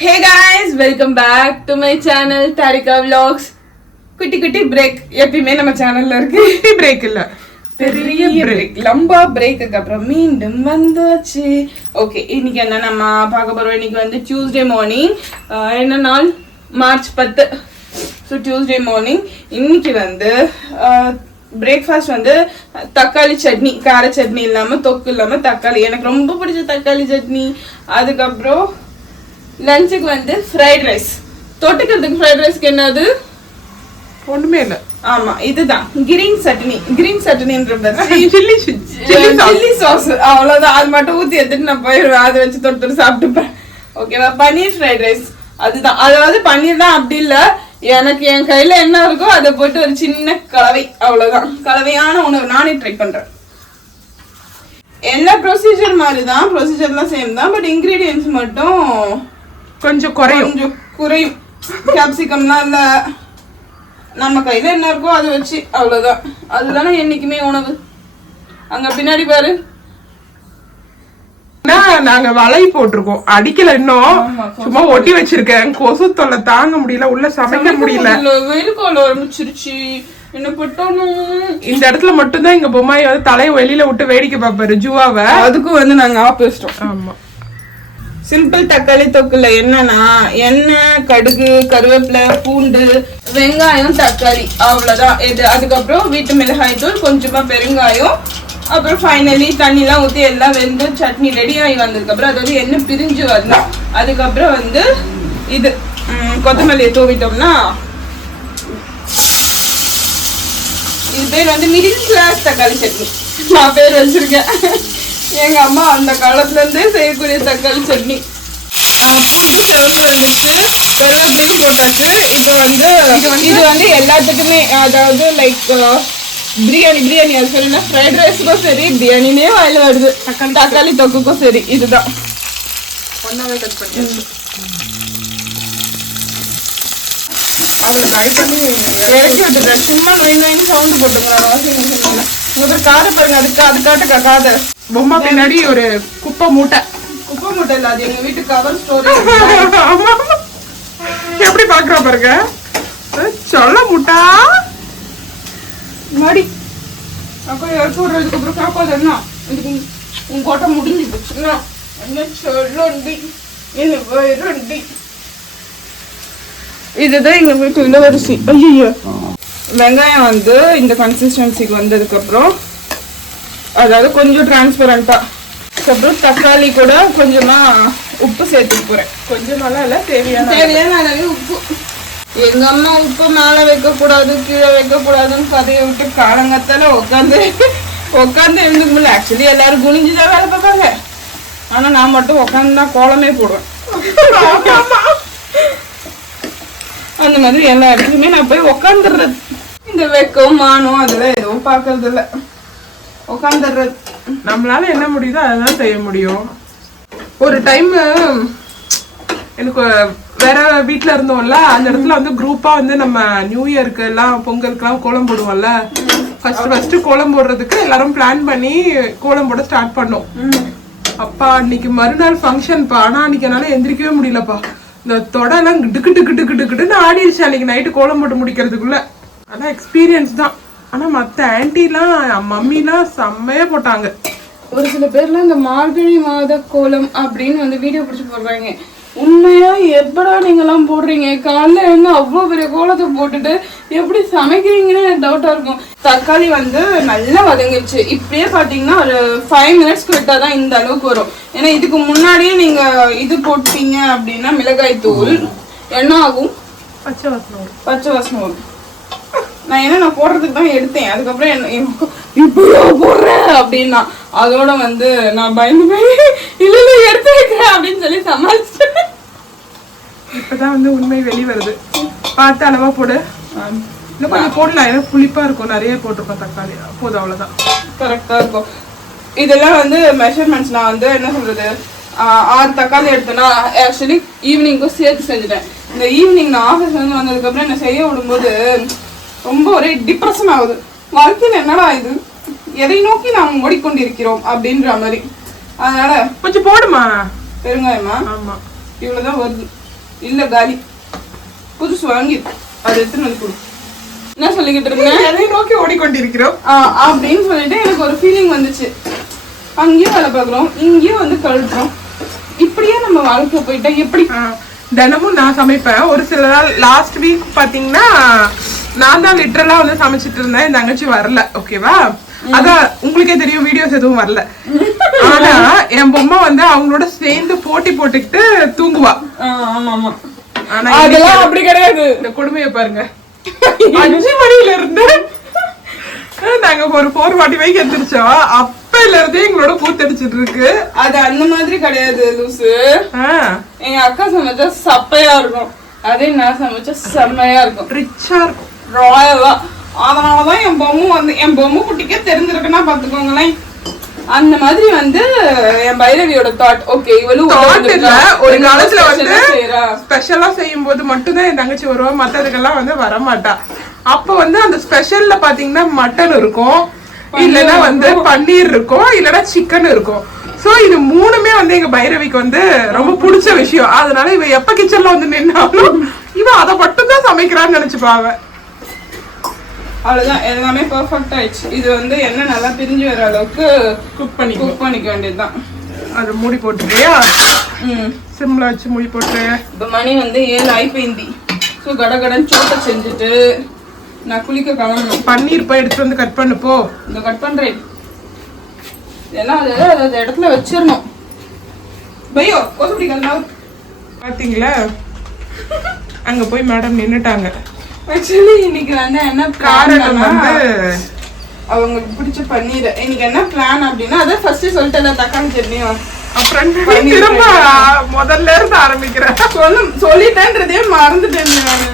Hey guys, welcome back to my channel Tarika Vlogs. குட்டி break எப்பயுமே நம்ம சேனல்ல இருக்கு. குட்டி பிரேக் இல்ல, பெரிய பிரேக், லம்பா பிரேக்குக்கு அப்புறம் மீண்டும் வந்தாச்சு. ஓகே, இன்னைக்கு என்ன நம்ம பார்க்க போறோம்? இன்னைக்கு வந்து டியூஸ்டே மார்னிங். என்ன நாள்? மார்ச் 10. ஸோ டியூஸ்டே மார்னிங் இன்னைக்கு வந்து பிரேக்ஃபாஸ்ட் வந்து தக்காளி சட்னி, கார சட்னி இல்லாம தொக்கு இல்லாம தக்காளி, எனக்கு ரொம்ப பிடிச்ச தக்காளி சட்னி. அதுக்கப்புறம் லஞ்சுக்கு வந்து ஃப்ரைட் ரைஸ். தொட்டுக்கிறதுக்கு ஃப்ரைட் ரைஸ்க்கு என்னது? ஒண்ணுமே இல்ல. ஆமா, இதுதான் கிரீன் சட்னின்ற சில்லி சாஸ். அவ்வளவுதான், அது மட்டும் ஊத்தி எடுத்துட்டு நான் போயிடுவேன். அதை வச்சு தொட்டு சாப்பிட்டுப்பேன். ஓகேவா? பன்னீர் ஃப்ரைட் ரைஸ் அதுதான். அதாவது பன்னீர் தான் அப்படி இல்ல, எனக்கு என் கையில என்ன இருக்கோ அதை போட்டு ஒரு சின்ன கலவை, அவ்வளவுதான். கலவையான உணவு நானே ட்ரை பண்றேன். எல்லா ப்ரொசீஜர் மாதிரிதான், ப்ரொசீஜர்லாம் சேம் தான், பட் இன்கிரீடியன்ஸ் மட்டும் கொஞ்சம் குறையும். கேப்சிகம்லாம் இல்ல, நம்ம கையில என்ன இருக்கோ அதை வச்சு, அவ்வளவுதான். அதுதானே என்னைக்குமே உணவு. அங்க பின்னாடி பாரு, நாங்க வலை போட்டிருக்கோம், அடிக்கல இன்னும், சும்மா ஒட்டி வச்சிருக்கேன். கொசு தொல்லை தாங்க முடியல, உள்ள சமைக்க முடியல. வெயில்காலம் ஆரம்பிச்சிருச்சு, என்ன பட்டோம். இந்த இடத்துல மட்டும்தான் எங்க பொம்மாயை வந்து தலையை வெளியில விட்டு வேடிக்கை பார்ப்பாரு ஜுவாவை. அதுக்கும் வந்து நாங்க ஆப்போசிட்டோம். ஆமா, சிம்பிள் தக்காளி தொக்குல என்னன்னா எண்ணெய், கடுகு, கருவேப்பிலை, பூண்டு, வெங்காயம், தக்காளி, அவ்வளவுதான் இது. அதுக்கப்புறம் வீட்டு மிளகாய் தூள், கொஞ்சமா பெருங்காயம், அப்புறம் ஃபைனலி தண்ணிலாம் ஊற்றி எல்லாம் வெந்து சட்னி ரெடி ஆகி வந்ததுக்கு அப்புறம் அதாவது எண்ணெய் பிரிஞ்சு வரணும். அதுக்கப்புறம் வந்து இது கொத்தமல்லியை தூவிட்டோம்னா, இது பேர் வந்து மிடில் கிளாஸ் தக்காளி சட்னி. நான் பேர் வச்சிருக்கேன். எங்க அம்மா அந்த காலத்துல இருந்தே செய்யக்கூடிய தக்காளி சட்னி. பூண்டு செவப்பு வந்துச்சு, கருவேப்பிலையும் போட்டாச்சு. இப்போ வந்து இது வந்து எல்லாத்துக்குமே, அதாவது லைக் பிரியாணி அது சொல்லுன்னா ஃப்ரைட் ரைஸுக்கும் சரி, பிரியாணினே வாயில வருது, தக்காளி தொக்குக்கும் சரி. இதுதான் ஒன்னாவே கட் பண்ணி அவங்களை ட்ரை பண்ணி இறக்கி விட்டுட்டேன். சும்மா நொயின் சவுண்டு போட்டுக்கிறேன். வாஷிங் மிஷின் உங்களுக்கு காதை பாருங்க, அது காட்டுக்கா காதை. பொம்மா பின்னாடி ஒரு குப்பை மூட்டை இல்ல, அது எங்க வீட்டு கவர் ஸ்டோரேஜ். எப்படி பாக்குறா பாருங்க, சொல்ல முட்டா மாடி அப்போ இறக்கி விடுறதுக்கு அப்புறம் சாப்பாடு என்ன இதுக்கு உன் கோட்டை முடிஞ்சு போச்சுன்னா என்ன சொல்லி இது வயிறுண்டி. இதுதான் எங்க வீட்டு இளவரசி. ஐயோ, வெங்காயம் வந்து இந்த கன்சிஸ்டன்சிக்கு வந்ததுக்கு அப்புறம், அதாவது கொஞ்சம் டிரான்ஸ்பரண்டா. அதுக்கப்புறம் தக்காளி கூட கொஞ்சமா உப்பு சேர்த்துக்க போறேன். கொஞ்சமாலாம் இல்ல, தேவையான அளவு உப்பு. எங்க அம்மா உப்பு மேல வைக்க கூடாது, கீழே வைக்க கூடாதுன்னு கதையை விட்டு காலங்கத்தால உட்காந்து இருந்துக்க முடியல. ஆக்சுவலி எல்லாரும் குனிஞ்சுதான் வேலை பார்ப்பாங்க, ஆனா நான் மட்டும் உட்காந்து தான் கோலமே போடுவேன். அந்த மாதிரி எல்லா இடத்துக்குமே நான் போய் உட்காந்துடுறது. இந்த வெக்கம் மானம் அதெல்லாம் எதுவும் பாக்குறது இல்ல, உட்காந்துடுறது. நம்மளால என்ன முடியுதோ அதான் செய்ய முடியும். ஒரு டைம் எனக்கு வேற வீட்டுல இருந்தோம்ல, அந்த இடத்துல வந்து குரூப்பா வந்து நம்ம நியூ இயருக்கு எல்லாம் பொங்கலுக்கு எல்லாம் கோலம் போடுவோம்ல. ஃபர்ஸ்ட் கோலம் போடுறதுக்கு எல்லாரும் பிளான் பண்ணி கோலம் போட ஸ்டார்ட் பண்ணோம். அப்பா அன்னைக்கு மறுநாள் ஃபங்க்ஷன். ஆனா அன்னைக்கு என்னால எந்திரிக்கவே முடியலப்பா. இந்த தொடெல்லாம் கிட்டு ஆடிடுச்சு அன்னைக்கு நைட்டு கோலம் போட்டு முடிக்கிறதுக்குள்ள. ஆனா எக்ஸ்பீரியன்ஸ் தான். ஆனா மத்த ஆன்டிலாம் மம்மிலாம் செம்மையா போட்டாங்க. ஒரு சில பேர்லாம் இந்த மார்கழி மாத கோலம் அப்படின்னு வந்து வீடியோ பிடிச்சி போடுறாங்க. உண்மையா எப்படா நீங்க எல்லாம் போடுறீங்க? காலைல இருந்து அவ்வளவு பெரிய கோலத்தை போட்டுட்டு எப்படி சமைக்கிறீங்கன்னு எனக்கு டவுட்டா இருக்கும். தக்காளி வந்து நல்லா வதங்கிடுச்சு. இப்படியே பாத்தீங்கன்னா ஒரு 5 மினிட்ஸ்க்கு விட்டாதான் இந்த அளவுக்கு வரும். ஏன்னா இதுக்கு முன்னாடியே நீங்க இது போட்டீங்க அப்படின்னா மிளகாய் தூள் என்ன ஆகும்? பச்சை வாசனை வரும். நான் போடுறதுக்கு தான் எடுத்தேன். அதுக்கப்புறம் இப்படியா போடுறேன் அப்படின்னா அதோட வந்து நான் பயந்து போய் இல்ல எடுத்து வைக்கிறேன் அப்படின்னு சொல்லி சமாளிச்சேன். இப்பதான் வந்து உண்மை வெளிவருது. பார்த்து அளவா போடு. இன்னும் கொஞ்சம் போடலாம், ஏன்னா புளிப்பா இருக்கும். நிறைய போட்டிருக்கோம் தக்காளி, போதும், அவ்வளவுதான், கரெக்டா இருக்கும். இதெல்லாம் வந்து மெஷர்மெண்ட்ஸ். நான் வந்து என்ன சொல்றது, 6 தக்காளி எடுத்தேன்னா ஆக்சுவலி ஈவினிங்கும் சேர்த்து செஞ்சுட்டேன். இந்த ஈவினிங் நான் ஆஃபீஸ் வந்து வந்ததுக்கு அப்புறம் என்ன செய்ய விடும்போது ரொம்ப ஒரே டிப்ரெஷன் ஆகுது. வாழ்க்கையில் என்னடா இது, எதை நோக்கி நாம் ஓடிக்கொண்டிருக்கிறோம் அப்படின்ற மாதிரி. அதனால கொஞ்சம் போடுமா பெருங்காயமா. ஆமா, இவ்வளவுதான் வருது. இல்ல காலி, புதுசு வாங்கி அதை எடுத்துன்னு வந்து கொடு. என்ன சொல்லிக்கிட்டு இருந்தேன், எதை நோக்கி ஓடிக்கொண்டிருக்கிறோம் அப்படின்னு சொல்லிட்டு எனக்கு ஒரு ஃபீலிங் வந்துச்சு. அங்கேயும் வேலை பார்க்குறோம், இங்கேயும் வந்து கழுட்டுறோம், இப்படியே நம்ம வாழ்க்கை போயிட்டா எப்படி? தினமும் நான் சமைப்பேன். ஒரு சில நாள் லாஸ்ட் வீக் பாத்தீங்கன்னா நான் தான் லிட்டரலா வந்து சமைச்சிட்டு இருந்தேன், என் தங்கச்சி வரல. ஓகேவா, அதான் உங்களுக்கே தெரியும், வீடியோஸ் எதுவும் வரல. ஆனா என் பொம்மை வந்து அவங்களோட சேர்ந்து போட்டி போட்டுக்கிட்டு தூங்குவா. ஆமா ஆமா, ஆனா அதெல்லாம் அப்படி கிடையாது. இந்த கொடுமையை பாருங்க, 5 மணில இருந்து நாங்க ஒரு 4:45 எந்திரிச்சோம், அப்பையில இருந்தே எங்களோட கூத்தடிச்சிட்டு இருக்கு. அது அந்த மாதிரி கிடையாது லூசு. எங்க அக்கா சமைச்சா சப்பையா இருக்கும், அதே நான் சமைச்சா செம்மையா இருக்கும், ரிச்சா இருக்கும், ராயலா. அதனாலதான் என் பொம்மை குட்டிக்கே தெரிஞ்சிருக்குன்னா பாத்துக்கோங்களேன். அந்த மாதிரி வந்து என் பைரவியோட தாட். ஓகே, இவளும் ஒரு காலத்துல வந்து ஸ்பெஷலா செய்யும் போது மட்டும்தான் என் தங்கச்சி வருவா, மத்ததுக்கெல்லாம் வந்து வரமாட்டா. அப்ப வந்து அந்த ஸ்பெஷல்ல பாத்தீங்கன்னா மட்டன் இருக்கும், இல்லன்னா வந்து பன்னீர் இருக்கும், இல்லன்னா சிக்கன் இருக்கும். சோ இது மூணுமே வந்து எங்க பைரவிக்கு வந்து ரொம்ப பிடிச்ச விஷயம். அதனால இவ எப்ப கிச்சன்ல வந்து நின்னாலும் இவ அதை மட்டும் தான் சமைக்கிறான்னு நினைச்சுப்பாவ. அவ்வளவுதான், எல்லாமே பெர்ஃபெக்ட் ஆயிடுச்சு. இது வந்து என்ன நல்லா பிரிஞ்சு வர அளவுக்கு குக் பண்ணிக்க வேண்டியதுதான். அது மூடி போட்டுறியா? சிம்ல வச்சு மூடி போட்டு. இப்ப மணி வந்து 7:50. ஸோ கடகடன் சோட்டை செஞ்சுட்டு நான் குளிக்க கிளம்பணும். பன்னீர் போய் எடுத்துட்டு வந்து கட் பண்ணு போ. இந்த கட் பண்றேன், எல்லாம் அந்த இடத்துல வச்சிடணும். பையோ கொசுப்படி கலந்தாவும் பாத்தீங்களா, அங்க போய் மேடம் நின்னுட்டாங்க. ஆக்சுவலி இன்னைக்கு வந்து என்ன பிளான் வந்து அவங்களுக்கு பிடிச்ச பன்னீர். இன்னைக்கு என்ன பிளான் அப்படின்னா, அதான் ஃபர்ஸ்ட் சொல்லிட்டேன்ல, தக்காளி சட்னியும். அப்புறம் முதல்ல இருந்து ஆரம்பிக்கிறேன். சொல்லிட்டேன்றதே மறந்துட்டேன் நானு.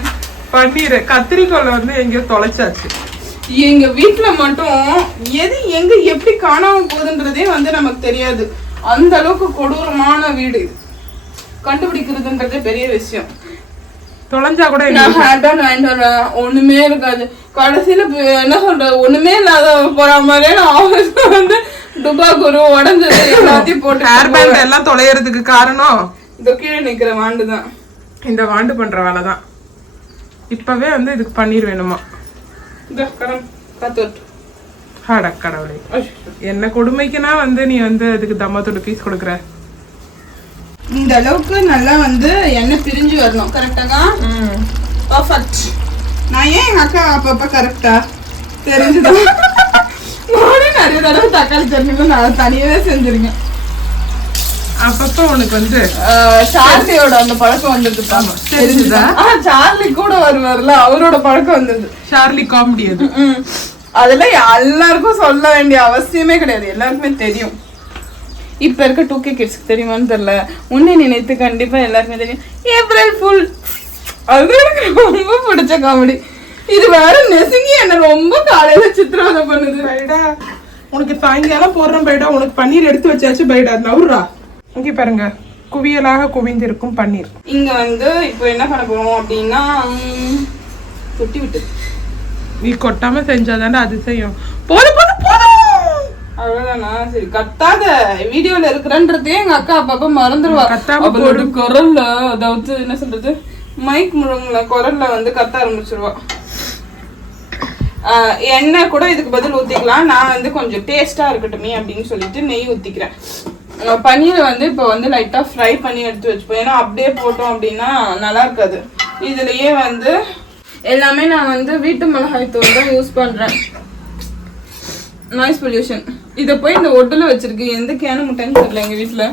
பன்னீர் கத்திரிக்கோளை வந்து எங்கேயோ தொலைச்சாச்சு. எங்க வீட்டுல மட்டும் எது எங்க எப்படி காணாம போகுதுன்றதே வந்து நமக்கு தெரியாது. அந்த அளவுக்கு கொடூரமான வீடு, கண்டுபிடிக்கிறதுன்றதே பெரிய விஷயம். தொலைஞ்சா கூட ஒண்ணுமே இருக்காது. கடைசியில என்ன சொல்ற, ஒண்ணுமே இல்லாத போற மாதிரியே நான் வந்து டுபா குரு உடஞ்சது எல்லாத்தையும் போட்டு ஹேர் பேண்ட் எல்லாம் தொலைறதுக்கு காரணம் இந்த கீழே நிக்கிற வாண்டுதான். இந்த வாண்டு பண்ற வேலைதான். இப்பவே வந்து இதுக்கு பன்னீர் வேணுமா? கடவுளே, என்ன கொடுமைக்குன்னா வந்து நீ வந்து அதுக்கு தம்மாத்தோட பீஸ் கொடுக்குற. இந்த அளவுக்கு நல்லா வந்து எண்ணெய் பிரிஞ்சு வரணும். கரெக்டாக பர்ஃபெக்ட். நான் ஏன் எங்க அக்கா அப்பப்ப கரெக்டா தெரிஞ்சுதான் நானே நிறைய தடவை தக்காளி சட்னி நான் தனியாவே செஞ்சிருக்கேன். அப்பப்ப உனக்கு வந்து சார்லியோட அந்த பழக்கம் வந்துருது. தெரிஞ்சுதா? சார்லி கூட வருவார்ல, அவரோட பழக்கம் வந்துருது. சார்லி காமெடி அது. அதெல்லாம் எல்லாருக்கும் சொல்ல வேண்டிய அவசியமே கிடையாது, எல்லாருக்குமே தெரியும். இப்ப இருக்க 2K கிட்ஸ்க்கு தெரியுமான்னு தெரியல, உன்னை நினைத்து கண்டிப்பா எல்லாருக்குமே தெரியும். ஏப்ரல் ஃபுல், அது எனக்கு ரொம்ப பிடிச்ச காமெடி. இது வேற நெசுங்கி என்ன ரொம்ப காலையில சித்திரவதை பண்ணுது. பைடா, உனக்கு சாயங்காலம் போடுறோம் பைடா, உனக்கு பன்னீர் எடுத்து வச்சாச்சு பைடா, நவுறா. இங்க பாருங்க, குவியலாக குவிந்திருக்கும் பன்னீர். இங்க வந்து இப்போ என்ன பண்ண போறோம் அப்படின்னா, கொட்டி விட்டு நீ கொட்டாம செஞ்சாதானே அது செய்யும். போதும் போதும் போதும், அவ்வளவுதானா? சரி, கத்தாத வீடியோல இருக்கிறன்றதே எங்க அக்கா அப்பப்ப மறந்துடுவா. கத்தாம குரல்ல, அதாவது என்ன சொல்றது, மைக் முழங்குல குரல்ல வந்து கத்த ஆரம்பிச்சிருவா. எண்ணெய் கூட இதுக்கு பதில் ஊத்திக்கலாம். நான் வந்து கொஞ்சம் டேஸ்டா இருக்கட்டுமே அப்படின்னு சொல்லிட்டு நெய் ஊத்திக்கிறேன். பன்னீரை வந்து இப்போ வந்து லைட்டா ஃப்ரை பண்ணி எடுத்து வச்சுப்போம், ஏன்னா அப்படியே போட்டோம் அப்படின்னா நல்லா இருக்காது. இதுலயே வந்து எல்லாமே நான் வந்து வீட்டு மிளகாய் தூள் தான் யூஸ் பண்றேன். Noise pollution. இதை போய் இந்த ஒட்டுல வச்சிருக்கு, எந்த கேன முட்டைன்னு தெரியல. எங்க வீட்டுல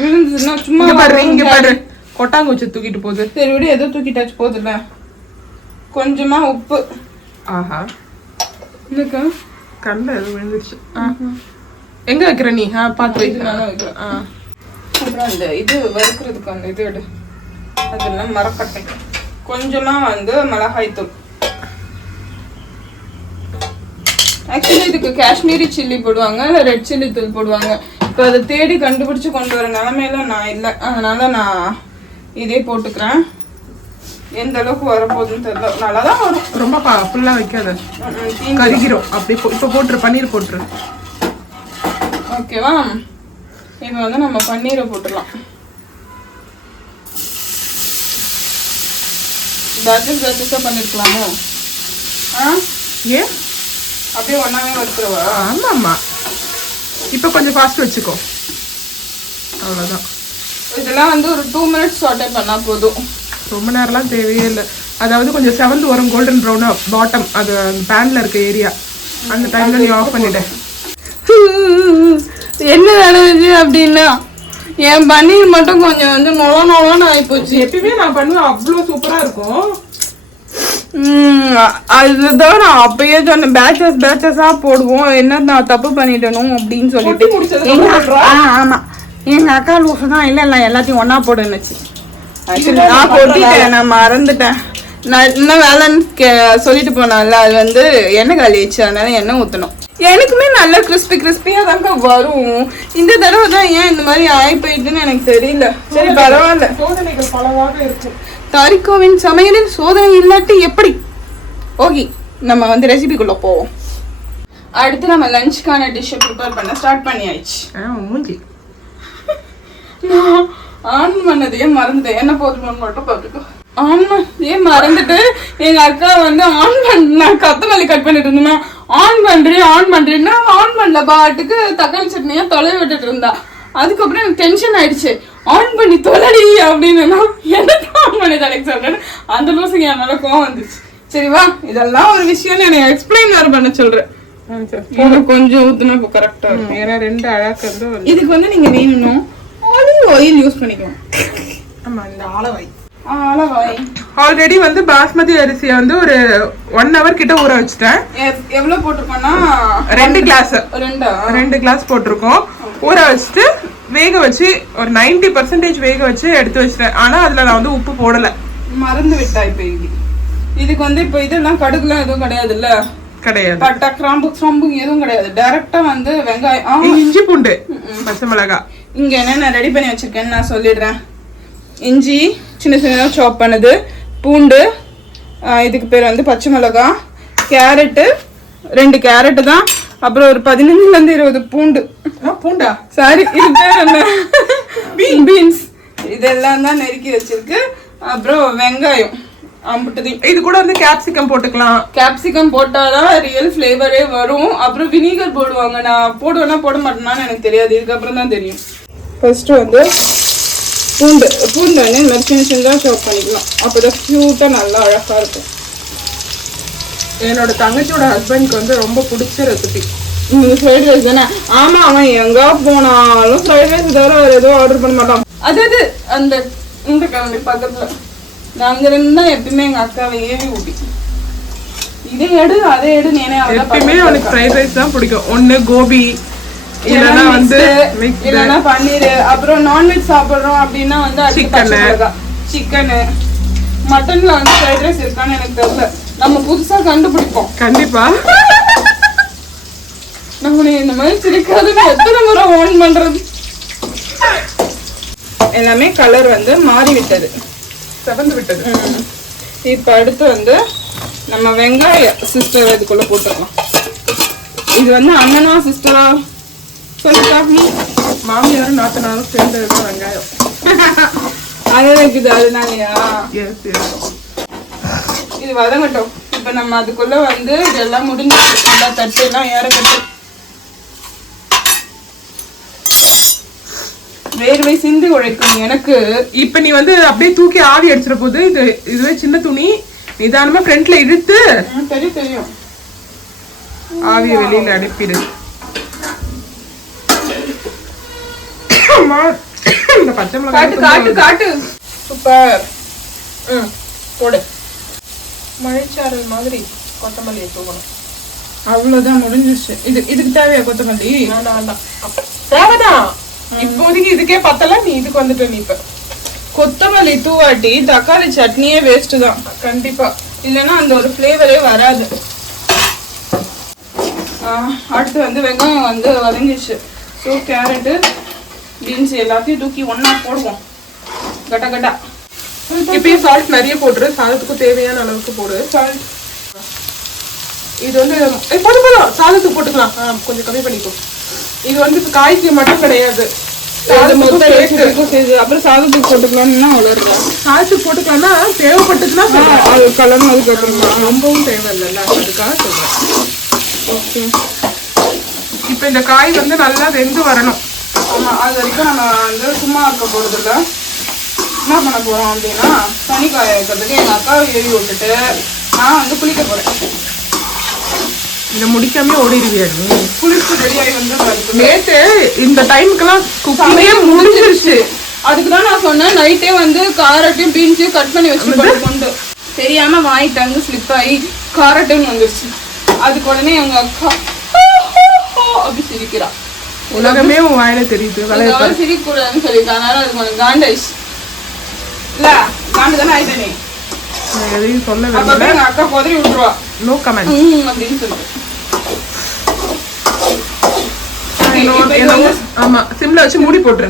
விழுந்ததுன்னா சும்மா இங்க பாரு, கொட்டாங்குச்சி தூக்கிட்டு போகுது. சரி விட, எதோ தூக்கிட்டாச்சு போகுதுல்ல. கொஞ்சமா உப்பு. ஆஹா, இல்லக்கா கல்ல எதுவும் விழுந்துருச்சு. எங்க வைக்கிற நீ? பார்த்து வைக்கிறேன். அப்புறம் அந்த இது வறுக்கிறதுக்கு அந்த இது எடு, அதெல்லாம் மரக்கட்டை. கொஞ்சமா வந்து மிளகாய் தூள். ஆக்சுவலி இதுக்கு காஷ்மீரி சில்லி போடுவாங்க, இல்லை ரெட் சில்லி தூள் போடுவாங்க. இப்போ அதை தேடி கண்டுபிடிச்சு கொண்டு வர நிலமையில நான் இல்லை, அதனால நான் இதே போட்டுக்கிறேன். எந்த அளவுக்கு வரப்போகுதுன்னு தெரியல, நல்லா தான் வரும். ரொம்ப ஃபுல்லாக வைக்காத, கருகிரும். அப்படி இப்போ போட்டுரு, பன்னீர் போட்டுரு. ஓகேவா? இப்போ வந்து நம்ம பன்னீரை போட்டுடலாம். பேச்சஸா பண்ணிருக்கலாமோ? ஏன் அப்படியே ஒன்னாவே வறுத்துருவா? ஆமாம்மா, இப்போ கொஞ்சம் ஃபாஸ்ட் வச்சுக்கோ, அவ்வளோதான். இதெல்லாம் வந்து ஒரு 2 minutes சாட்டே பண்ணா போதும். ரொம்ப நேரம்லாம் தேவையே இல்லை. அதாவது கொஞ்சம் செவந்து வரும், கோல்டன் ப்ரௌனா பாட்டம், அது பேன்ல இருக்க ஏரியா, அந்த டைம்ல நீ ஆஃப் பண்ணிடு. என்ன நடந்துச்சு அப்படின்னா என் பன்னீர் மட்டும் கொஞ்சம் வந்து நொலன்னு ஆயிப்போச்சு. எப்பயுமே நான் பண்ணுவேன், அவ்வளோ சூப்பரா இருக்கும். அதுதான் நான் அப்பயே சொன்னேன், பேச்சஸா போடுவோம், என்ன நான் தப்பு பண்ணிடணும் அப்படின்னு சொல்லிட்டு. ஆமா, எங்க அக்கா லூசு தான், இல்ல எல்லாத்தையும் ஒன்னா போடுன்னுச்சு. நான் கொட்டிட்டேன், நான் மறந்துட்டேன். நான் இன்னும் வேலைன்னு சொல்லிட்டு போனால, அது வந்து எண்ணெய் காலிச்சு, அதனால எண்ணெய் ஊற்றணும். எனக்குமே நல்ல கிறிஸ்பியா தாங்க வரும். இந்த தடவை தான் ஏன் இந்த மாதிரி ஆகி போயிட்டுன்னு எனக்கு தெரியல. சரி பரவாயில்ல, சோதனைகள் பலவாக இருக்கும். தாரிகோவின் சமையலில் சோதனை இல்லாட்டி எப்படி? ஓகே, நம்ம வந்து ரெசிபிக்குள்ள போவோம். அடுத்து நம்ம லஞ்சுக்கான டிஷ்ஷை ப்ரிப்பேர் பண்ண ஸ்டார்ட் பண்ணியாச்சு. மூஞ்சி ஆன் பண்ணதையே மறந்துட்டேன், என்ன போதுமான்னு மட்டும் பார்த்துக்கோ. ஆன் பண்ணதே மறந்துட்டு எங்க அக்கா வந்து ஆன் பண்ண கொத்தமல்லி கட் பண்ணிட்டு இருந்தேன். ஆன் பண்றேன்னா ஆன் பண்ணல, பாட்டுக்கு தக்காளி சட்னியா தொலை விட்டுட்டு இருந்தா. அதுக்கப்புறம் எனக்கு டென்ஷன் ஆயிடுச்சு, ஆன் பண்ணி தொலைடி அப்படின்னு. எனக்கு ஆன் பண்ணி தலைக்கு சொல்றேன், அந்த லூசுக்கு என்னால கோவம் வந்துச்சு. சரிவா, இதெல்லாம் ஒரு விஷயம்னு எனக்கு எக்ஸ்பிளைன் வேற பண்ண சொல்றேன். கொஞ்சம் ஊத்துனா இப்போ கரெக்டா இருக்கும். ஏன்னா 2 அழகு வந்து இதுக்கு வந்து நீங்க வேணும் ஆலிவ் ஆயில் யூஸ் பண்ணிக்கணும். ஆமா, இந்த ஆலவாய் ஆல்ரெடி வந்து பாஸ்மதி அரிசியை வந்து ஒரு 1 hour கிட்ட ஊற வச்சுட்டேன். எவ்வளவு போட்டிருக்கோம்னா 2 கிளாஸ் போட்டிருக்கோம். ஊற வச்சுட்டு வேக வச்சு ஒரு 90% வேக வச்சு எடுத்து வச்சிட்டேன். ஆனா அதுல நான் வந்து உப்பு போடல, மறந்து விட்டா. இப்ப இதுக்கு வந்து இப்ப இதெல்லாம் கடுகுலாம் எதுவும் கிடையாது இல்ல, கிடையாது. பட்டா கிராம்பு எதுவும் கிடையாது. டைரக்டா வந்து வெங்காயம், இஞ்சி பூண்டு, பச்சை மிளகாய். இங்க என்ன ரெடி பண்ணி வச்சிருக்கேன்னு நான் சொல்லிடுறேன். இஞ்சி சின்ன சின்னதாக சாப் பண்ணது, பூண்டு, இதுக்கு பேர் வந்து பச்சை மிளகாய், கேரட்டு 2 கேரட்டு தான், அப்புறம் ஒரு 15 to 20 பூண்டா சாரி, இது பேர் என்ன, பீன்ஸ், இதெல்லாம் தான் நெருக்கி வச்சிருக்கு. அப்புறம் வெங்காயம் அம்புட்டுது. இது கூட வந்து கேப்சிகம் போட்டுக்கலாம். கேப்சிகம் போட்டாதான் ரியல் ஃப்ளேவரே வரும். அப்புறம் வினிகர் போடுவாங்க, நான் போடுவேன்னா போட மாட்டேனான்னு எனக்கு தெரியாது, இதுக்கப்புறம் தான் தெரியும். ஃபர்ஸ்ட் வந்து பூண்டு வந்து இந்த மாதிரி சின்னதாக சாப் பண்ணிக்கலாம், அப்போதான் க்யூட்டாக நல்லா அழகாக இருக்கும். என்னோட தங்கச்சியோட ஹஸ்பண்ட்க்கு வந்து ரொம்ப பிடிச்ச ரெசிபி ஃப்ரைட் ரைஸ் தானே. ஆமாம், அவன் எங்கே போனாலும் ஃப்ரைட் ரைஸ் தவிர வேறு எதுவும் ஆர்டர் பண்ண மாட்டான். அதாவது அந்த இந்த கவலை பக்கத்தில் நாங்கள் இருந்தால் எப்பயுமே எங்கள் அக்காவை ஏவி ஊட்டி இதை எடு அதை எடு நேனே. எப்பயுமே அவனுக்கு ஃப்ரைட் ரைஸ் தான் பிடிக்கும். ஒன்று கோபி, இல்லைன்னா வந்து இல்லைன்னா பன்னீர். அப்புறம் நான்வெஜ் சாப்பிட்றோம் அப்படின்னா வந்து சிக்கனு, மட்டன்ல வந்து ஃப்ரைட் ரைஸ் இருக்கான்னு எனக்கு தெரியல. நம்ம புதுசா கண்டுபிடிப்போம் கண்டிப்பா. நம்ம இந்த மாதிரி சிரிக்காதுன்னு எத்தனை முறை ஆன் பண்றது. எல்லாமே கலர் வந்து மாறி விட்டது, செவந்து விட்டது. இப்ப அடுத்து வந்து நம்ம வெங்காய சிஸ்டர் இதுக்குள்ள போட்டுக்கலாம். இது வந்து அண்ணனா சிஸ்டரா சொல்லிட்டாங்க, மாமியாரும் நாத்தனாரும் சேர்ந்ததுதான் வெங்காயம். அது இருக்குது, அதனாலயா? இது வதங்கட்டும். இப்ப நம்ம அதுக்குள்ள வந்து இதெல்லாம் முடிஞ்சு எல்லா தட்டு எல்லாம் ஏறக்கட்டு வேர்வை சிந்து உழைக்கும் எனக்கு. இப்ப நீ வந்து அப்படியே தூக்கி ஆவி அடிச்சிட போது. இதுவே சின்ன துணி, நிதானமா ஃப்ரண்ட்ல இழுத்து தெரியும் ஆவிய வெளியில அனுப்பிடு. இந்த பச்சை மிளகாய் காட்டு சூப்பர். போடு. மழைச்சாரல் மாதிரி கொத்தமல்லியை தூக்கணும். அவ்வளவுதான், முடிஞ்சிருச்சு. இதுக்கு தேவையா கொத்தமல்லி? வேண்டாம், தேவைதான். இப்போதைக்கு இதுக்கே பத்தல, நீ இதுக்கு வந்துட்டு. நீ இப்ப கொத்தமல்லி தூவாட்டி தக்காளி சட்னியே வேஸ்ட் தான் கண்டிப்பா, இல்லைன்னா அந்த ஒரு ஃப்ளேவரே வராது. அடுத்து வந்து வெங்காயம் வந்து வதங்கிச்சு. ஸோ கேரட்டு பீன்ஸ் எல்லாத்தையும் தூக்கி ஒன்னா போடுவோம், கட்ட கட்டா. இப்பயும் சால்ட் நிறைய போட்டுரு, சாதத்துக்கு தேவையான அளவுக்கு போடு. சால்ட் இது வந்து போதும், சாதத்துக்கு போட்டுக்கலாம், கொஞ்சம் கம்மி பண்ணிக்கும். இது வந்து காய்க்கு மட்டும் கிடையாது, அப்புறம் சாதத்துக்கு போட்டுக்கலாம்னா வளரல. சாதத்துக்கு போட்டுக்கலாம்னா தேவைப்பட்டுச்சுன்னா அது கலர்னு அதுக்கப்புறம் ரொம்பவும் தேவையில்லைல்ல, அதுக்காக சொல்றேன். ஓகே, இப்போ இந்த காய் வந்து நல்லா வெந்து வரணும். ஆமாம், அது வரைக்கும் நம்ம வந்து சும்மா இருக்க போகிறது இல்லை. என்ன பண்ண போகிறோம் அப்படின்னா, தனி காய வைக்கிறதுக்கு எங்கள் அக்காவை ஏறி விட்டுட்டு நான் வந்து குளிக்க போகிறேன். இதை முடிக்காமே ஓடிடுவியாடி? குளிச்சு ரெடியாகி வந்து நேற்று இந்த டைமுக்கெல்லாம் குக்கிங்கே முடிஞ்சிருச்சு. அதுக்கு தான் நான் சொன்னேன் நைட்டே வந்து காரட்டையும் பீன்ஸையும் கட் பண்ணி வச்சு கொண்டு தெரியாமல் வாங்கிட்டாங்க, ஸ்லிப் ஆகி காரட்டையும் வந்துருச்சு. அதுக்கு உடனே எங்கள் அக்கா அப்படி சிரிக்கிறா. உலகமே உன் வாயில தெரியுது. சிரிக்க கூடாதுன்னு சொல்லிட்டு அதனால அது கொஞ்சம் காண்டாயிடுச்சு. இல்ல காண்டு தானே ஆயிட்டே. எதையும் சொல்ல வேண்டாம், எங்க அக்கா போதறி விட்டுருவா. நோ கமெண்ட் அப்படின்னு சொல்லிட்டு. ஆமா, சிம்ல வச்சு மூடி போட்டுரு.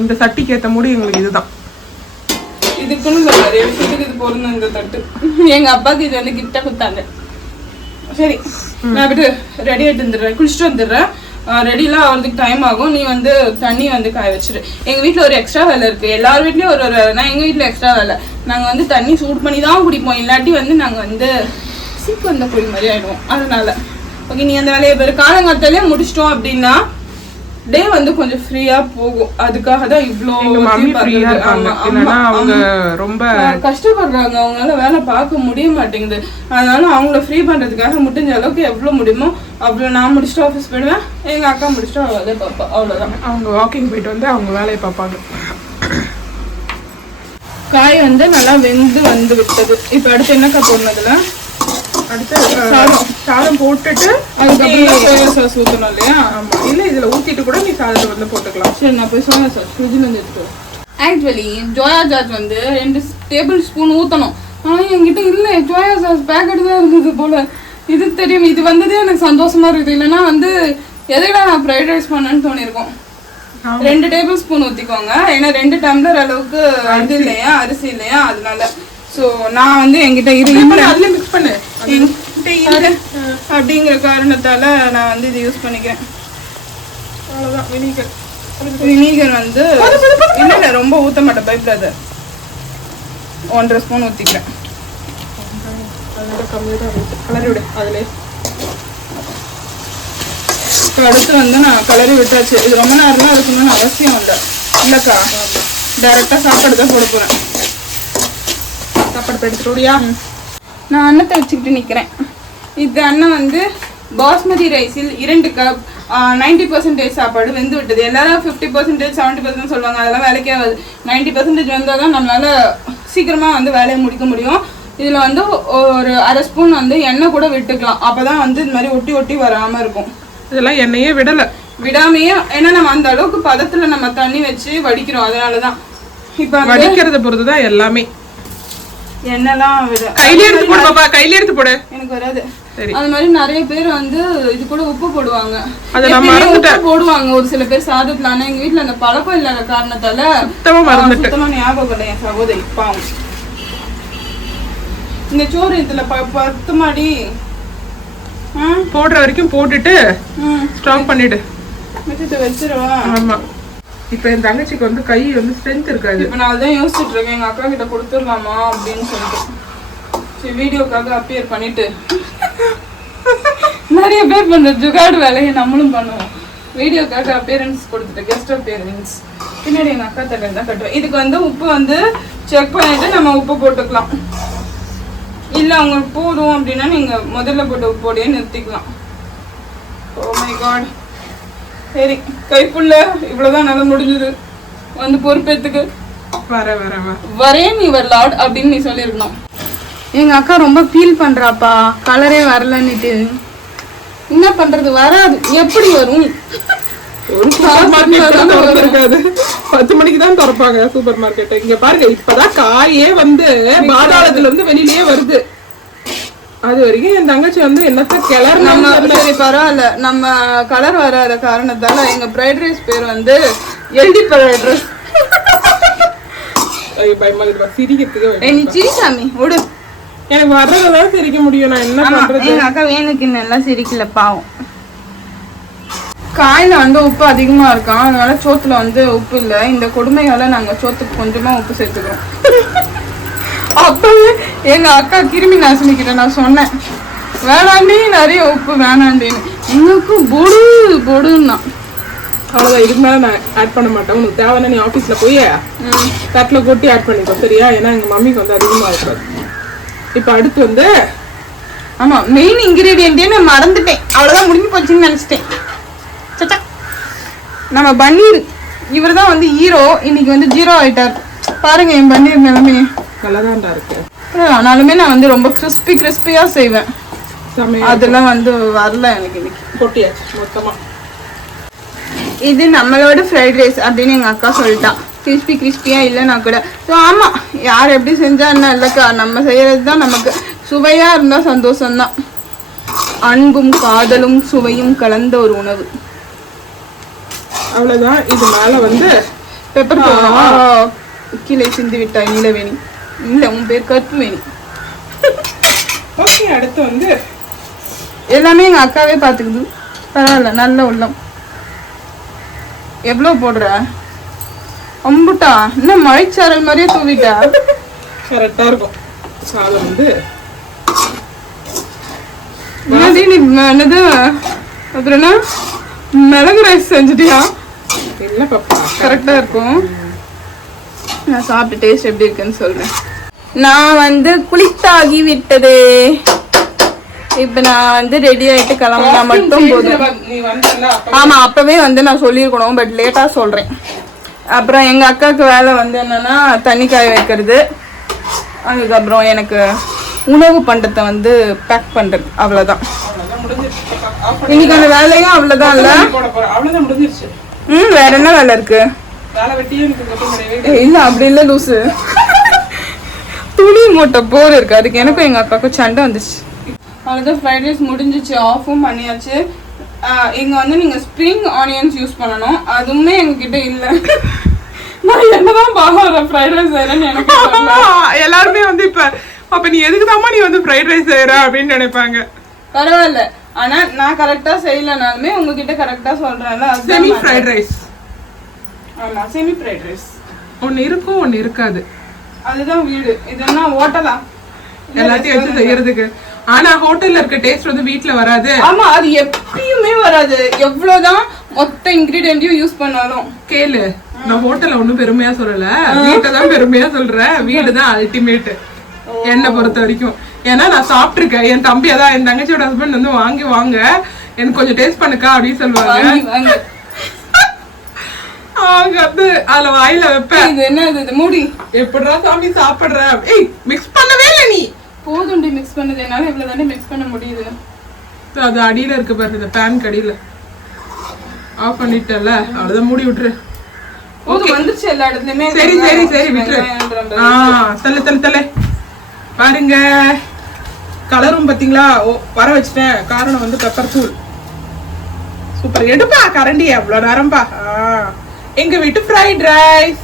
இந்த சட்டிக்கு ஏத்த மூடி எங்களுக்கு இதுதான். இதுக்குன்னு நிறைய விஷயத்துக்கு இது போடணும் இந்த தட்டு. எங்க அப்பாவுக்கு இது வந்து கிஃப்டா கொடுத்தாங்க. சரி, நான் விட்டு ரெடி ஆகிட்டு வந்துடுறேன், குளிச்சுட்டு வந்துடுறேன். ரெடிலாம் ஆகிறதுக்கு டைம் ஆகும். நீ வந்து தண்ணி வந்து காய வச்சிரு. எங்கள் வீட்டில் ஒரு எக்ஸ்ட்ரா வேலை இருக்குது. எல்லார் வீட்லேயும் ஒரு வேலைனா எங்கள் வீட்டில் எக்ஸ்ட்ரா வேலை. நாங்கள் வந்து தண்ணி சூடு பண்ணி தான் குடிப்போம், இல்லாட்டி வந்து நாங்கள் வந்து சீக்கு வந்த பொருள் மாதிரி ஆகிடுவோம். அதனால ஓகே, நீ அந்த வேலையை பேர் காலங்காத்தாலே முடிச்சிட்டோம் அப்படின்னா டே வந்து கொஞ்சம் ஃப்ரீயா போகும். அதுக்காக தான் இவ்ளோ அவங்க ரொம்ப கஷ்டப்படுறாங்க, அவங்களால வேலை பார்க்க முடிய மாட்டேங்குது. அதனால அவங்கள ஃப்ரீ பண்றதுக்காக முடிஞ்ச அளவுக்கு எவ்வளவு முடியுமோ அவ்வளவு நான் முடிச்சுட்டு ஆஃபீஸ் போயிடுவேன், எங்க அக்கா முடிச்சுட்டு அவள் வேலையை பார்ப்பா. அவ்வளவுதான். அவங்க வாக்கிங் போயிட்டு வந்து அவங்க வேலையை பார்ப்பாங்க. காய் வந்து நல்லா வெந்து வந்து விட்டது. இப்ப அடுத்து என்னக்கா போடுனதுல அடுத்து சாதம் போட்டுட்டு அதுக்கப்புறம் சோயா சாஸ் ஊற்றணும் இல்லையா? ஆமா, இல்லை இதில் ஊற்றிட்டு கூட நீ சாதத்தை வந்து போட்டுக்கலாம். சரி, நான் போய் சோயா சாஸ் ஃப்ரிட்ஜில் வந்து எடுத்துட்டு. ஆக்சுவலி சோயா சாஸ் வந்து 2 டேபிள் ஸ்பூன் ஊற்றணும். ஆனால் என்கிட்ட இல்லை, சோயா சாஸ் பேக்கெட் தான் இருந்தது போல. இது தெரியும், இது வந்ததே எனக்கு சந்தோஷமா இருக்குது. இல்லைன்னா வந்து எதுக்கடா நான் ஃப்ரைட் ரைஸ் பண்ணேன்னு தோணியிருக்கோம். 2 டேபிள் ஸ்பூன் ஊற்றிக்கோங்க, ஏன்னா 2 டம்ளர் அளவுக்கு இது இல்லையா, அரிசி இல்லையா, அதனால. ஸோ நான் வந்து என்கிட்ட அதுல மிக்ஸ் பண்ணு அப்படிங்கிற காரணத்தால நான் வந்து இது யூஸ் பண்ணிக்கிறேன். அவ்வளோதான். வினிகர் வந்து இல்லை இல்லை ரொம்ப ஊற்ற மாட்டேன், பயப்படாது. 1.5 ஸ்பூன் ஊற்றிக்கிறேன். கலரி விடு அதுல. அடுத்து வந்து நான் கலரி விட்டாச்சு. இது ரொம்ப நேரம்லாம் இருக்கணும்னு அவசியம் இல்லை இல்லைக்கா. டைரெக்டாக சாப்பாடு தான் போட போகிறேன். சாப்பாடு எடுத்துட்டியா? நான் அன்னத்தை வச்சுக்கிட்டு நிற்கிறேன். இது அண்ணன் வந்து பாஸ்மதி ரைஸில் 2 கப் 90% சாப்பாடு வெந்து விட்டது. எல்லாரும் 50% 70% சொல்லுவாங்க, அதெல்லாம் வேலைக்கே ஆகாது. 90% வந்தால் தான் நம்மளால சீக்கிரமாக வந்து வேலையை முடிக்க முடியும். இதில் வந்து ஒரு 1/2 ஸ்பூன் வந்து எண்ணெய் கூட விட்டுக்கலாம், அப்போ தான் வந்து இது மாதிரி ஒட்டி ஒட்டி வராமல் இருக்கும். இதெல்லாம் எண்ணெயே விடாமையே, ஏன்னா நம்ம அந்த அளவுக்கு பதத்தில் நம்ம தண்ணி வச்சு வடிக்கிறோம், அதனால தான். இப்போ வடிக்கிறத பொறுத்து தான் எல்லாமே. எண்ணெய்லாம் கையில எடுத்து போடு பாப்பா, கையில எடுத்து போடு. எனக்கு வராது. அது மாதிரி நிறைய பேர் வந்து இது கூட உப்பு போடுவாங்க, உப்பு போடுவாங்க ஒரு சில பேர் சாதத்துல. ஆனா எங்க வீட்டுல அந்த பழக்கம் இல்லாத காரணத்தால சுத்தமா ஞாபகம் இல்லை என் சகோதரி. பாவம், இந்த சோறு இதுல 10 மாடி போடுற வரைக்கும் போட்டுட்டு ஸ்டாப் பண்ணிட்டு வச்சிருவா. ஆமா, இப்ப என் தங்கச்சிக்கு வந்து கை வந்து ஸ்ட்ரென்த் இருக்காது. இப்ப நான் அதான் யோசிச்சுட்டு இருக்கேன், எங்க அக்கா கிட்ட கொடுத்துடலாமா அப்படின்னு சொல்லிட்டு. சரி, வீடியோக்காக அப்பியர் பண்ணிட்டு நிறைய பேர் பண்ற ஜுகாடு வேலையை நம்மளும் பண்ணுவோம். வீடியோக்காக அப்பியரன்ஸ் கொடுத்துட்டு கெஸ்ட் அப்பியரன்ஸ் பின்னாடி எங்க அக்கா தலை தான் கட்டுவேன். இதுக்கு வந்து உப்பு வந்து செக் பண்ணிட்டு நம்ம உப்பு போட்டுக்கலாம். இல்ல உங்களுக்கு போதும் அப்படின்னா நீங்க முதல்ல போட்டு உப்போடையே நிறுத்திக்கலாம். Oh my God. சரி, கைப்புள்ள இவ்வளவுதான் நல்லா முடிஞ்சது. வந்து பொறுப்பேத்துக்கு வரேன் நீ வரலாட் அப்படின்னு நீ சொல்லிருக்கணும். எங்க அக்கா ரொம்ப ஃபீல் பண்றாப்பா, கலரே வரலன்னுட்டு. என்ன பண்றது, வராது. எப்படி வரும்? ஒரு சூப்பர் மார்க்கெட் இருக்காது, 10 மணிக்கு தான் திறப்பாங்க சூப்பர் மார்க்கெட். இங்க பாருங்க, இப்பதான் காயே வந்து பாதாளத்துல இருந்து வெளியிலேயே வருது. அது வரைக்கும் என் தங்கச்சி வந்து என்னத்த கிளர். நம்ம சரி பரவாயில்ல, நம்ம கலர் வராத காரணத்தால எங்க ஃப்ரைட் ரைஸ் பேர் வந்து எல்டி ஃப்ரைட் ரைஸ். சிரிக்காமி விடு, எனக்கு வர்றதான் சிரிக்க முடியும். நான் என்ன பண்றது? எங்க அக்கா வேணுக்கு நல்லா சிரிக்கல பாவம். காயில வந்து உப்பு அதிகமா இருக்கான், அதனால சோத்துல வந்து உப்பு இல்லை. இந்த கொடுமையால நாங்க சோத்துக்கு கொஞ்சமா உப்பு சேர்த்துக்கிறோம். அப்பவே எங்க அக்கா கிருமி நாசினிக்கிட்ட நான் சொன்னேன், வேணாண்டி நிறைய உப்பு வேணாண்டின்னு. எங்களுக்கு பொடு பொடுன்னா அவ்வளோதான். இதுக்கு மேலே நான் ஆட் பண்ண மாட்டேன். உனக்கு தேவைன்னா நீ ஆஃபீஸில் போய் தட்டில் கொட்டி ஆட் பண்ணிக்கோ, சரியா? ஏன்னா எங்கள் மம்மிக்கு வந்து அதிகமாக இருக்காது. இப்போ அடுத்து வந்து ஆமா மெயின் இன்கிரீடியன்ட்டே நான் மறந்துட்டேன். அவ்வளோதான், முடிஞ்சு போச்சுன்னு நினச்சிட்டேன். சச்சா, நம்ம பன்னீர். இவர் தான் வந்து ஹீரோ, இன்னைக்கு வந்து ஜீரோ ஆயிட்டார். பாருங்க என் பன்னீர் நிலைமை. நல்லாதான்டா இருக்கு. ஆனாலுமே நான் வந்து ரொம்ப கிறிஸ்பியா செய்வேன். சமையல் அதெல்லாம் வந்து வரல எனக்கு இன்னைக்கு. கொட்டியாச்சு மொத்தமாக. இது நம்மளோட ஃப்ரைட் ரைஸ் அப்படின்னு எங்கள் அக்கா சொல்லிட்டான். கிறிஸ்பியாக இல்லைன்னா கூட. ஸோ ஆமாம், யார் எப்படி செஞ்சா என்ன இல்லைக்கா, நம்ம செய்கிறது தான் நமக்கு சுவையாக இருந்தால் சந்தோஷம்தான். அன்பும் காதலும் சுவையும் கலந்த ஒரு உணவு. அவ்வளோதான். இது மேலே வந்து பெப்பர் கீழே சிந்தி விட்டாய் நீலவேணி. இல்லை, உன் பேர் கற்புவேணி. ஓகே, அடுத்து வந்து எல்லாமே எங்கள் அக்காவே பார்த்துக்குது. பரவாயில்ல, நல்ல உள்ளம். எவ்வளோ போடுற? அம்புட்டா, இன்னும் மழைச்சாரல் மாதிரியே தூவிட்டா. கரெக்டாக இருக்கும். சாதம் வந்து என்னது அப்புறம் என்ன, மிளகு ரைஸ் செஞ்சுட்டியா? இல்லை பாப்பா, கரெக்டாக இருக்கும். நான் சாப்பிட்டு டேஸ்ட் எப்படி இருக்குன்னு சொல்கிறேன். நான் வந்து குளித்தாகி விட்டது. இப்போ நான் வந்து ரெடி ஆகிட்டு கிளம்புனா மட்டும் போதும். நீ வந்தல ஆமாம், அப்போவே வந்து நான் சொல்லியிருக்கணும், பட் லேட்டாக சொல்கிறேன். அப்புறம் எங்கள் அக்காவுக்கு வேலை வந்து என்னென்னா தண்ணி காய வைக்கிறது, அதுக்கப்புறம் எனக்கு உணவு பண்டத்தை வந்து பேக் பண்ணுறது. அவ்வளோதான் இன்னைக்கு அந்த வேலையும். அவ்வளோதான் இல்லை, அவ்வளோதான் முடிஞ்சிருச்சு. வேற என்ன வேலை இருக்கு? வேலை வெட்டியே எனக்கு இல்லை, அப்படி இல்லை லூசு. துணி மூட்டை போர் இருக்கு, அதுக்கு எனக்கும் எங்கள் அக்காவுக்கும் சண்டை வந்துச்சு. அவ்வளோதான், ஃப்ரைட் ரைஸ் முடிஞ்சிச்சு, ஆஃபும் பண்ணியாச்சு. இங்கே வந்து நீங்கள் ஸ்ப்ரிங் ஆனியன்ஸ் யூஸ் பண்ணணும், அதுவுமே எங்ககிட்ட இல்லை. நான் என்னதான் பாக்குறேன் ஃப்ரைட் ரைஸ் செய்யறேன்னு எனக்கு எல்லாருமே வந்து இப்ப அப்ப நீ எதுக்குதாம்மா நீ வந்து ஃப்ரைட் ரைஸ் செய்யற அப்படின்னு நினைப்பாங்க. பரவாயில்ல, ஆனா நான் கரெக்டா செய்யலனாலுமே உங்ககிட்ட கரெக்டா சொல்றேன்ல. Semi fried rice. ஆமா, செமி ஃப்ரைட் ரைஸ். ஒன்னு இருக்கும், ஒன்னு இருக்காது. அதுதான் வீடு. இதென்னா ஹோட்டலா எல்லாத்தையும் வச்சு செய்யறதுக்கு. ஆனா ஹோட்டல்ல இருக்க டேஸ்ட் வந்து வீட்ல வராது. ஆமா, அது எப்பயுமே வராது, எவ்வளவுதான் மொத்த இன்கிரிடியன்ட்டையும் யூஸ் பண்ணாலும். கேளு, நான் ஹோட்டல்ல ஒண்ணும் பெருமையா சொல்லல, வீட்டை தான் பெருமையா சொல்றேன். வீடு தான் அல்டிமேட் என்னை பொறுத்த வரைக்கும். ஏன்னா நான் சாப்பிட்டுருக்கேன். என் தம்பி அதான், என் தங்கச்சியோட ஹஸ்பண்ட் வந்து வாங்க எனக்கு கொஞ்சம் டேஸ்ட் பண்ணுக்கா அப்படின்னு சொல்லுவாங்க. அவங்க வந்து அதுல வாயில வைப்பேன். இது என்ன இது மூடி எப்படிடா சாமி சாப்பிடுற? ஏய், மிக்ஸ் பண்ணவே இல்லை நீ. போதுண்டி மிக்ஸ் பண்ணது, என்னால இவ்வளவு தானே மிக்ஸ் பண்ண முடியுது. அது அடியில இருக்கு பாரு, இந்த பேன் கடியில. ஆஃப் பண்ணிட்டல, அவ்வளவுதான், மூடி விட்டுரு. ஓகே, வந்துருச்சு எல்லா இடத்துலயுமே. சரி சரி சரி விட்டுரு. தலை பாருங்க, கலரும் பாத்தீங்களா? வர வச்சுட்டேன். காரணம் வந்து பெப்பர் தூள். சூப்பர். எடுப்பா கரண்டி, எவ்வளவு நேரம்பா. எங்க வீட்டு ஃப்ரைட் ரைஸ்.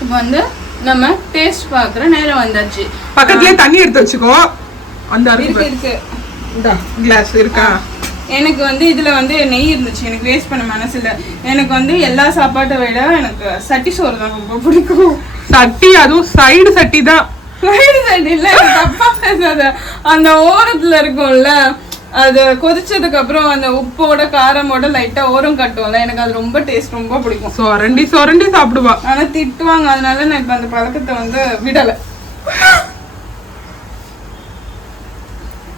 இப்போ வந்து நம்ம டேஸ்ட் பார்க்குற நேரம் வந்தாச்சு. பக்கத்துலயே தண்ணி எடுத்து வச்சுக்கோ. அந்த இருக்கு கிளாஸ் இருக்கா? எனக்கு வந்து இதுல வந்து நெய் இருந்துச்சு, எனக்கு வேஸ்ட் பண்ண மனசு இல்லை. எனக்கு வந்து எல்லா சாப்பாட்டை விட எனக்கு சட்டி சோறு தான் ரொம்ப பிடிக்கும். சட்டி, அதுவும் சைடு சட்டி தான். சைடு சட்டி இல்லை, தப்பா பேசாத. அந்த ஓரத்துல இருக்கும்ல, அது கொதிச்சதுக்கு அப்புறம் அந்த உப்போட காரமோட லைட்டா ஓரம் கட்டுவோம்ல, எனக்கு அது ரொம்ப டேஸ்ட் ரொம்ப பிடிக்கும். சொரண்டி சொரண்டி சாப்பிடுவா. ஆனா திட்டுவாங்க, அதனால நான் இப்ப அந்த பழக்கத்தை வந்து விடல.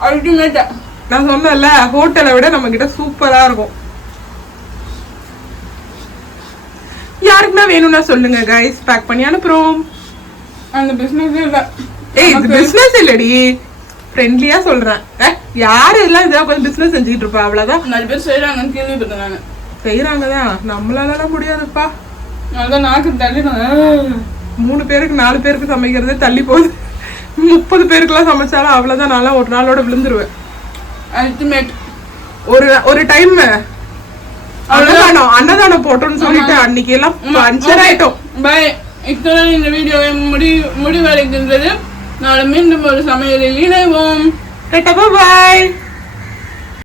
அல்டிமேட்டா நான் சொன்னேன்ல, ஹோட்டலை விட நம்ம கிட்ட சூப்பரா இருக்கும். யாருக்குன்னா வேணும்னா சொல்லுங்க கைஸ், பேக் பண்ணி அனுப்புறோம். அந்த பிசினஸ் இல்ல. ஏய், இது பிசினஸ் இல்லடி, ஃப்ரெண்ட்லியா சொல்றேன். யாரு எல்லாம் இதெல்லாம் கொஞ்சம் பிசினஸ் செஞ்சுக்கிட்டு இருப்பா, அவ்வளவுதான். நிறைய பேர் செய்யறாங்கன்னு கேள்விப்பட்டேன் நானு. செய்யறாங்கதான், நம்மளால முடியாதுப்பா. அதான் நாக்கு தள்ளி 3 பேருக்கு 4 பேருக்கு சமைக்கிறதே தள்ளி போகுது. 30 பேருக்குலாம் சமைச்சாலும் அவ்வளவுதான். நான் ஒரு நாளோட விழுந்துருவேன். அல்டிமேட். ஒரு டைம் அன்னதானம் போட்டோம்னு சொல்லிட்டு அன்னைக்கு எல்லாம் பஞ்சர் ஆயிட்டோம். பை. இத்துடன் இந்த வீடியோவை முடிவடைகின்றது. நாளை மீண்டும் ஒரு சமையலில் இணைவோம். பாய்.